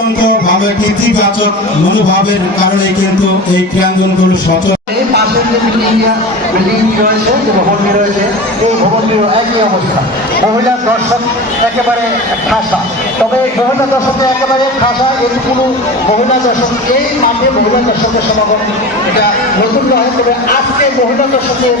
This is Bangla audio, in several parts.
অত্যন্ত ভাবে ইতিবাচক মনোভাবের কারণে কিন্তু এই ক্রীড়াঙ্গনগুলো সচল। এই পাশের যে বিল্ডিং রয়েছে, যে ভবনটি রয়েছে, এই ভবনটিরও একই অবস্থা। মহিলা দর্শক একেবারে ঠাসা, তবে মহিলা দর্শকে একেবারে ঠাসা। এগুলো মহিলা দর্শক, এই মাঠে মহিলা দর্শকের সমাগম এটা নতুন নয়, তবে আজকে মহিলা দর্শকের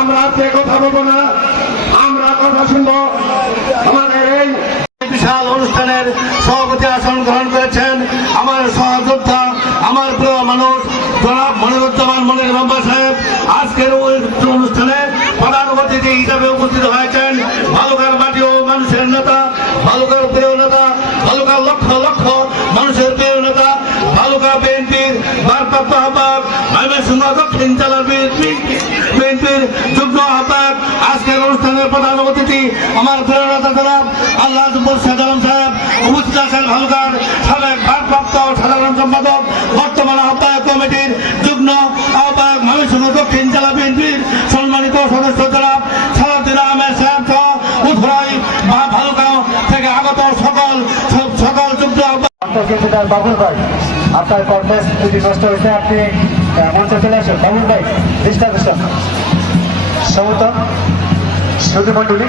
আমরা কথা বলবো না, আমরা কথা শুনবো। আমাদের এই বিশাল অনুষ্ঠানের সভাপতি আসন গ্রহণ করেছেন আমার সহযোদ্ধা, আমার প্রিয় মানুষ জনাব মনিরুজ্জামান মনির মেম্বার সাহেব। আজকের ওই অনুষ্ঠানে প্রধান অতিথি হিসাবে উপস্থিত হয়েছেন ভালুকার মাটি ও মানুষের নেতা, ভালুকার প্রিয় নেতা, ভালুকার লক্ষ লক্ষ মানুষের প্রিয় নেতা, ভালুকা বিএনপির ভারপ্রাপ্ত আহ্বায়ক, ময়মনসিংহ দক্ষিণ জেলা বিএনপির যুগ্ম আহ্বায়ক। আজকের অনুষ্ঠানের প্রধান অতিথি আমার প্রিয় নেতা জনাব আল্লাহ সাধারণ সাহেব। উপস্থিত আছেন ভালুকার সাবেক ভারপ্রাপ্ত সাধারণ সম্পাদক, বর্তমান আহ্বায়ক কমিটির যুগ্ম আহ্বায়ক, ময়মনসিংহ দক্ষিণ জেলা বিএনপির সম্মানিত সদস্য জনাব সালাউদ্দিন আহমেদ সাহেব সহ উধরাই ভালুকা থেকে আগত সকল যুগ্ম আহ্বায়ক। বাবুল ভাই, আপনার কন্টেস্ট যদি নষ্ট হয়েছে আপনি মঞ্চে চলে আসেন। বাবুল ভাই, দৃষ্টাদর্শন সমত সুধী মন্ডলী।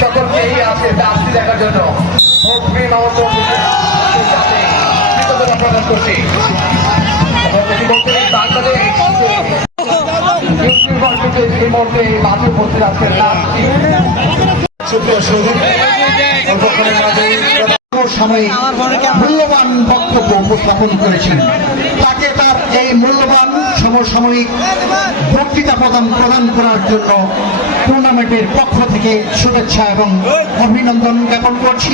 সকলকে আছে ডাকটি দেখার জন্য প্রদান করছি। এই মুহূর্তে মাঝে উপস্থিত আছেন মূল্যবান বক্তব্য উপস্থাপন করেছেন। তাকে তার এই মূল্যবান সমসাময়িক বক্তৃতা প্রদান করার জন্য টুর্নামেন্টের পক্ষ থেকে শুভেচ্ছা এবং অভিনন্দন জ্ঞাপন করছি।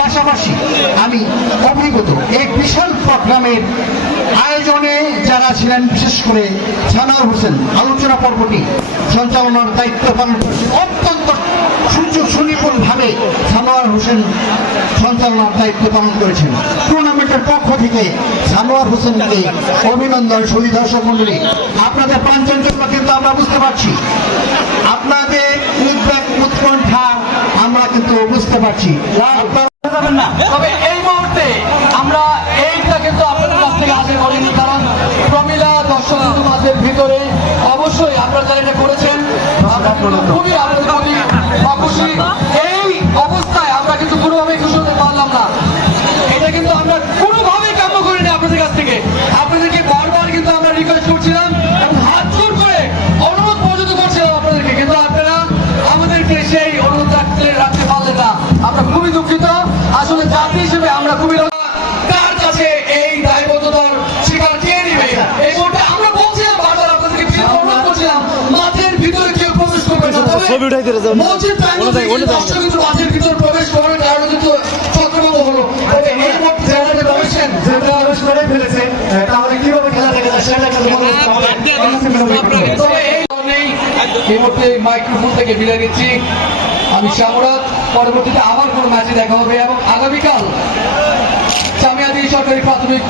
পাশাপাশি আমি অভিজ্ঞত এই বিশাল প্রোগ্রামের আয়োজনে যারা ছিলেন, বিশেষ করে সানোয়ার হোসেন আলোচনা পর্বটি সঞ্চালনার দায়িত্ব পালন করেছেন অত্যন্ত সুনিপুণভাবে। সানোয়ার হোসেন সঞ্চালনার দায়িত্ব পালন করেছেন। টুর্নামেন্টের পক্ষ থেকে সানোয়ার হোসেনকে অভিনন্দন। সুধী দর্শক মন্ডলী, আপনাদের প্রাঞ্চঞ্চল্য কিন্তু আমরা বুঝতে পারছি, আপনাদের উদ্বেগ উৎকণ্ঠা আমরা কিন্তু বুঝতে পারছি। তবে এই মুহূর্তে আমরা এইটা কিন্তু আপনাদের কাছ থেকে আশা করিনি, কারণ প্রমিলা দর্শক মাঝের ভিতরে অবশ্যই আপনারা যারা এটা করেছেন খুবই আপনাদের প্রতি খুশি। এই অবস্থায় আমরা কিন্তু কোনোভাবেই খুশি হতে পারলাম না। এটা কিন্তু আমরা কোনোভাবেই কাম্য করিনি আপনাদের কাছ থেকে। আপনাদেরকে বারবার কিন্তু আমরা রিকোয়েস্ট করছিলাম এবং হাত জোর করে অনুরোধ পর্যন্ত করছিলাম আপনাদেরকে, কিন্তু আপনারা আমাদেরকে সেই অনুরোধ রাখতে পারলেন না। আমরা খুবই দুঃখিত। আসলে জাতি হিসেবে আমরা খুবই কার কাছে এই দায়বদ্ধতার স্বীকার কে নিবে এই মুহূর্তে আমরা বলছিলাম, বারবার আপনাদেরকে অনুরোধ করছিলাম মাঠের ভিতরে কেউ প্রবেশ করবে না। মসজিদ দর্শক কিন্তু মাঠের ভিতরে প্রবেশ করার কারণে কিন্তু চক্রবঙ্গ হলো। এই মুহূর্তে যারা রয়েছেন প্রবেশ করে ফেলেছে, তাহলে কিভাবে খেলা দেখা যায় সেটা তবে এই কারণেই এই মুহূর্তে মাইক্রোফোন থেকে বিদায় নিচ্ছি। আমি শামরাত। পরবর্তীতে আবার কোন ম্যাচে দেখা হবে এবং আগামীকাল জামিয়াতি সরকারি প্রাথমিক